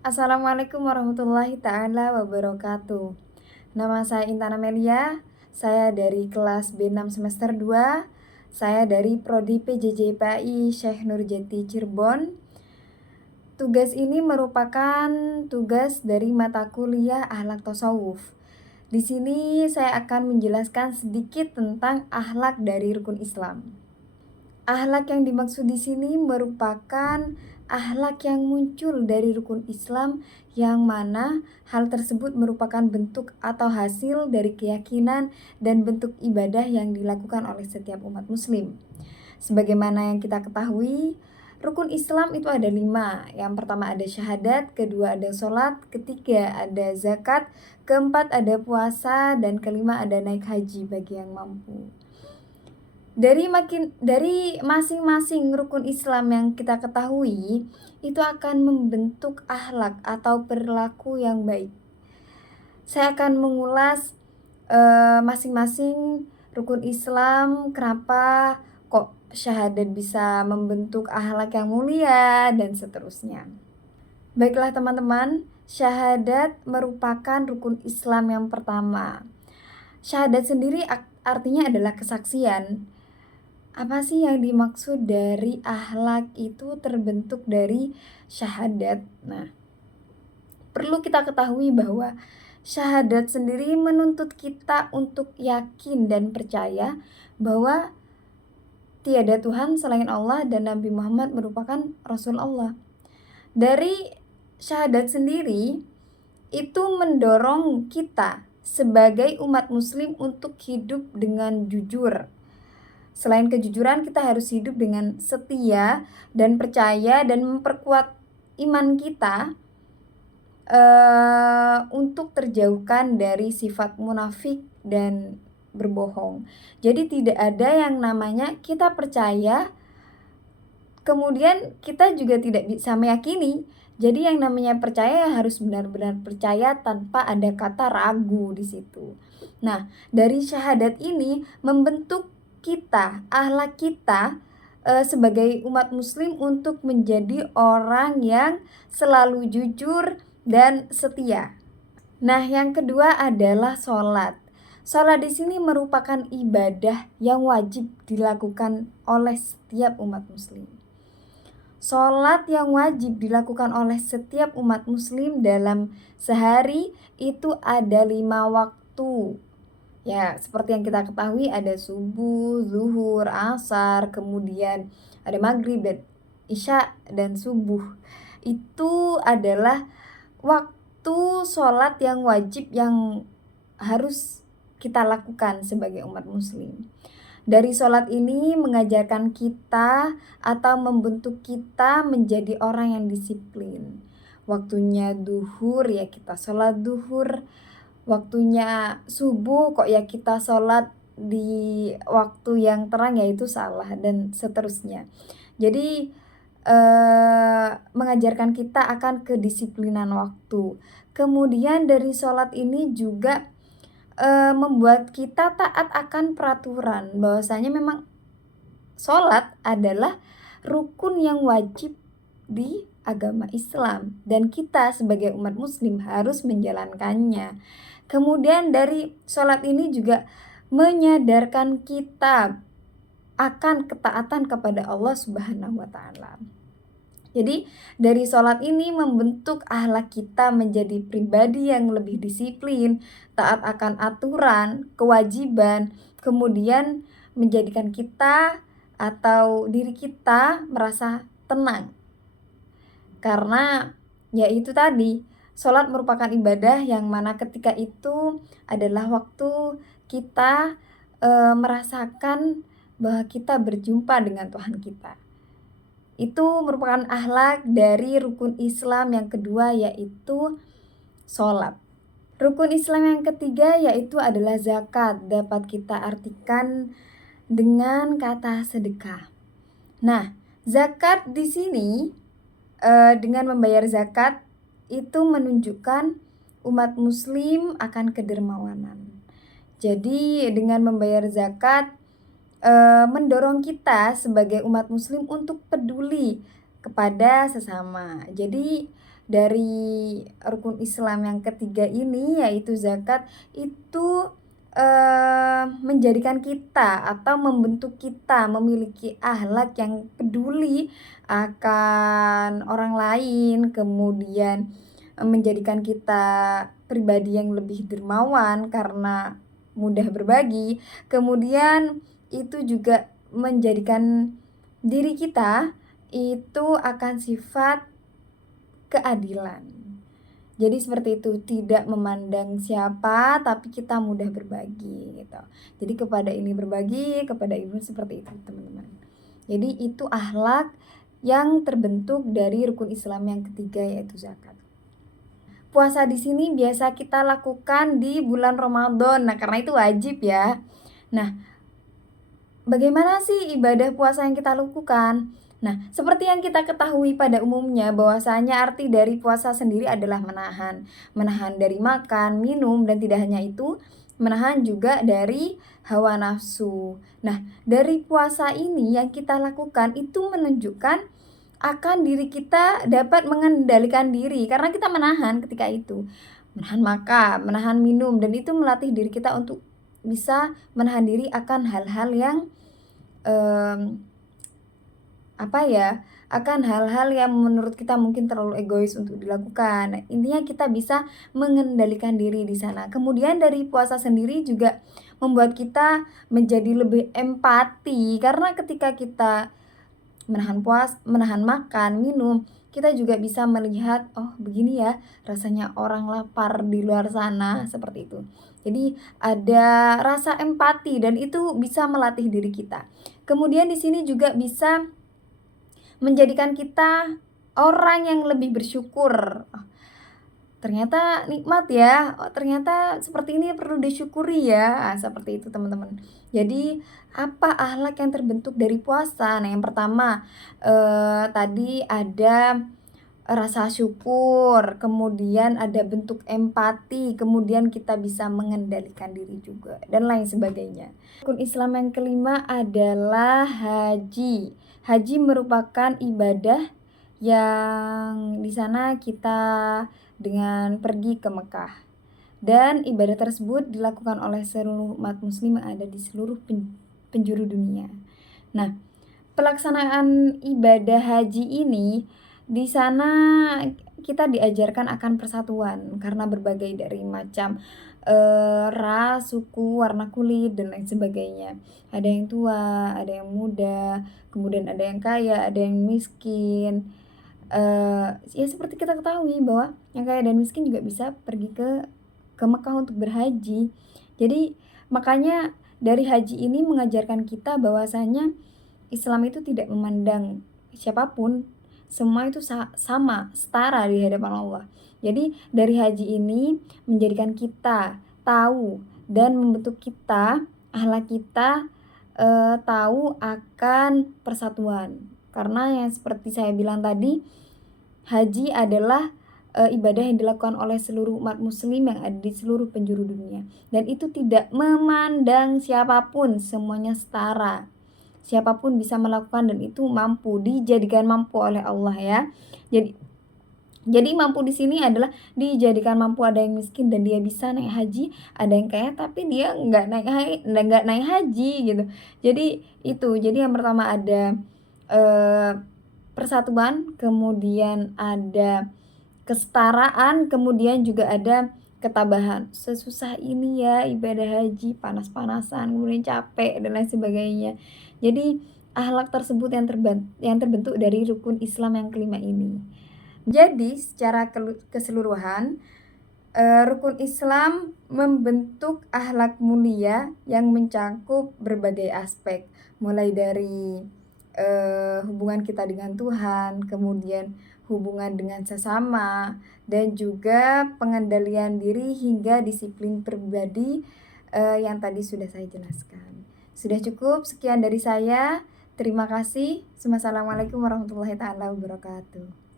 Assalamualaikum warahmatullahi taala wabarakatuh. Nama saya Intan Amelia, saya dari kelas B6 semester 2. Saya dari Prodi PJJ PAI Syekh Nurjati Cirebon. Tugas ini merupakan tugas dari mata kuliah Akhlak Tasawuf. Di sini saya akan menjelaskan sedikit tentang akhlak dari rukun Islam. Akhlak yang dimaksud di sini merupakan akhlak yang muncul dari rukun Islam yang mana hal tersebut merupakan bentuk atau hasil dari keyakinan dan bentuk ibadah yang dilakukan oleh setiap umat muslim. Sebagaimana yang kita ketahui, rukun Islam itu ada 5. Yang pertama ada syahadat, kedua ada sholat, ketiga ada zakat, keempat ada puasa, dan kelima ada naik haji bagi yang mampu. Dari masing-masing rukun Islam yang kita ketahui, itu akan membentuk akhlak atau perilaku yang baik. Saya akan mengulas masing-masing rukun Islam, kenapa kok syahadat bisa membentuk akhlak yang mulia, dan seterusnya. Baiklah teman-teman, syahadat merupakan rukun Islam yang pertama. Syahadat sendiri artinya adalah kesaksian. Apa sih yang dimaksud dari akhlak itu terbentuk dari syahadat? Nah, perlu kita ketahui bahwa syahadat sendiri menuntut kita untuk yakin dan percaya bahwa tiada Tuhan selain Allah dan Nabi Muhammad merupakan Rasul Allah. Dari syahadat sendiri itu mendorong kita sebagai umat muslim untuk hidup dengan jujur. Selain kejujuran, kita harus hidup dengan setia dan percaya dan memperkuat iman kita untuk terjauhkan dari sifat munafik dan berbohong. Jadi tidak ada yang namanya kita percaya, kemudian kita juga tidak bisa meyakini. Jadi yang namanya percaya harus benar-benar percaya tanpa ada kata ragu di situ. Nah, dari syahadat ini membentuk kita, akhlak kita sebagai umat muslim untuk menjadi orang yang selalu jujur dan setia. Nah, yang kedua adalah sholat. Sholat di sini merupakan ibadah yang wajib dilakukan oleh setiap umat muslim. Sholat yang wajib dilakukan oleh setiap umat muslim dalam sehari itu ada 5 waktu. Ya, seperti yang kita ketahui ada subuh, zuhur, asar, kemudian ada maghrib dan isya dan subuh. Itu adalah waktu sholat yang wajib yang harus kita lakukan sebagai umat muslim. Dari sholat ini mengajarkan kita atau membentuk kita menjadi orang yang disiplin. Waktunya duhur ya kita sholat duhur, waktunya subuh kok ya kita sholat di waktu yang terang, yaitu salah, dan seterusnya. Jadi mengajarkan kita akan kedisiplinan waktu. Kemudian dari sholat ini juga membuat kita taat akan peraturan, bahwasanya memang sholat adalah rukun yang wajib di agama Islam dan kita sebagai umat muslim harus menjalankannya. Kemudian dari sholat ini juga menyadarkan kita akan ketaatan kepada Allah Subhanahu wa Ta'ala. Jadi dari sholat ini membentuk akhlak kita menjadi pribadi yang lebih disiplin, taat akan aturan, kewajiban, kemudian menjadikan kita atau diri kita merasa tenang. Karena ya itu tadi, sholat merupakan ibadah yang mana ketika itu adalah waktu kita merasakan bahwa kita berjumpa dengan Tuhan kita. Itu merupakan akhlak dari rukun Islam yang kedua, yaitu sholat. Rukun Islam yang ketiga yaitu adalah zakat, dapat kita artikan dengan kata sedekah. Nah, zakat di sini dengan membayar zakat itu menunjukkan umat muslim akan kedermawanan. Jadi dengan membayar zakat mendorong kita sebagai umat muslim untuk peduli kepada sesama. Jadi dari rukun Islam yang ketiga ini yaitu zakat itu, menjadikan kita atau membentuk kita memiliki akhlak yang peduli akan orang lain, kemudian, menjadikan kita pribadi yang lebih dermawan karena mudah berbagi, kemudian itu juga menjadikan diri kita itu akan sifat keadilan. Jadi seperti itu, tidak memandang siapa, tapi kita mudah berbagi gitu. Jadi kepada ini berbagi, kepada ini seperti itu teman-teman. Jadi itu akhlak yang terbentuk dari rukun Islam yang ketiga yaitu zakat. Puasa di sini biasa kita lakukan di bulan Ramadan. Nah, karena itu wajib ya. Nah, bagaimana sih ibadah puasa yang kita lakukan? Nah, seperti yang kita ketahui pada umumnya bahwasanya arti dari puasa sendiri adalah menahan. Menahan dari makan, minum, dan tidak hanya itu, menahan juga dari hawa nafsu. Nah, dari puasa ini yang kita lakukan itu menunjukkan akan diri kita dapat mengendalikan diri karena kita menahan ketika itu. Menahan makan, menahan minum, dan itu melatih diri kita untuk bisa menahan diri akan hal-hal yang akan hal-hal yang menurut kita mungkin terlalu egois untuk dilakukan. Nah, intinya kita bisa mengendalikan diri di sana. Kemudian dari puasa sendiri juga membuat kita menjadi lebih empati karena ketika kita menahan makan, minum, kita juga bisa melihat, oh begini ya rasanya orang lapar di luar sana, seperti itu. Jadi ada rasa empati dan itu bisa melatih diri kita. Kemudian di sini juga bisa menjadikan kita orang yang lebih bersyukur. Oh, ternyata nikmat ya, oh ternyata seperti ini perlu disyukuri ya, seperti itu teman-teman. Jadi apa akhlak yang terbentuk dari puasa? Nah yang pertama, tadi ada rasa syukur, kemudian ada bentuk empati, kemudian kita bisa mengendalikan diri juga, dan lain sebagainya. Rukun Islam yang kelima adalah haji. Haji merupakan ibadah yang di sana kita dengan pergi ke Mekah. Dan ibadah tersebut dilakukan oleh seluruh umat muslim yang ada di seluruh penjuru dunia. Nah, pelaksanaan ibadah haji ini di sana kita diajarkan akan persatuan karena berbagai dari macam ras, suku, warna kulit, dan lain sebagainya. Ada yang tua, ada yang muda, kemudian ada yang kaya, ada yang miskin. Ya seperti kita ketahui bahwa yang kaya dan miskin juga bisa pergi ke Mekah untuk berhaji. Jadi makanya dari haji ini mengajarkan kita bahwasanya Islam itu tidak memandang siapapun, semua itu sama, setara di hadapan Allah. Jadi dari haji ini menjadikan kita tahu dan membentuk kita, akhlak kita tahu akan persatuan. Karena yang seperti saya bilang tadi, haji adalah ibadah yang dilakukan oleh seluruh umat muslim yang ada di seluruh penjuru dunia. Dan itu tidak memandang siapapun, semuanya setara. Siapapun bisa melakukan dan itu dijadikan mampu oleh Allah ya. Jadi mampu di sini adalah dijadikan mampu, ada yang miskin dan dia bisa naik haji, ada yang kaya tapi dia nggak naik haji gitu. Jadi yang pertama ada persatuan, kemudian ada kesetaraan, kemudian juga ada ketabahan. Sesusah ini ya ibadah haji, panas-panasan, kemudian capek dan lain sebagainya. Jadi akhlak tersebut yang terbentuk dari rukun Islam yang kelima ini. Jadi secara keseluruhan rukun Islam membentuk akhlak mulia yang mencakup berbagai aspek, mulai dari hubungan kita dengan Tuhan, kemudian hubungan dengan sesama, dan juga pengendalian diri hingga disiplin pribadi yang tadi sudah saya jelaskan. Sudah cukup, sekian dari saya. Terima kasih. Wassalamualaikum warahmatullahi wabarakatuh.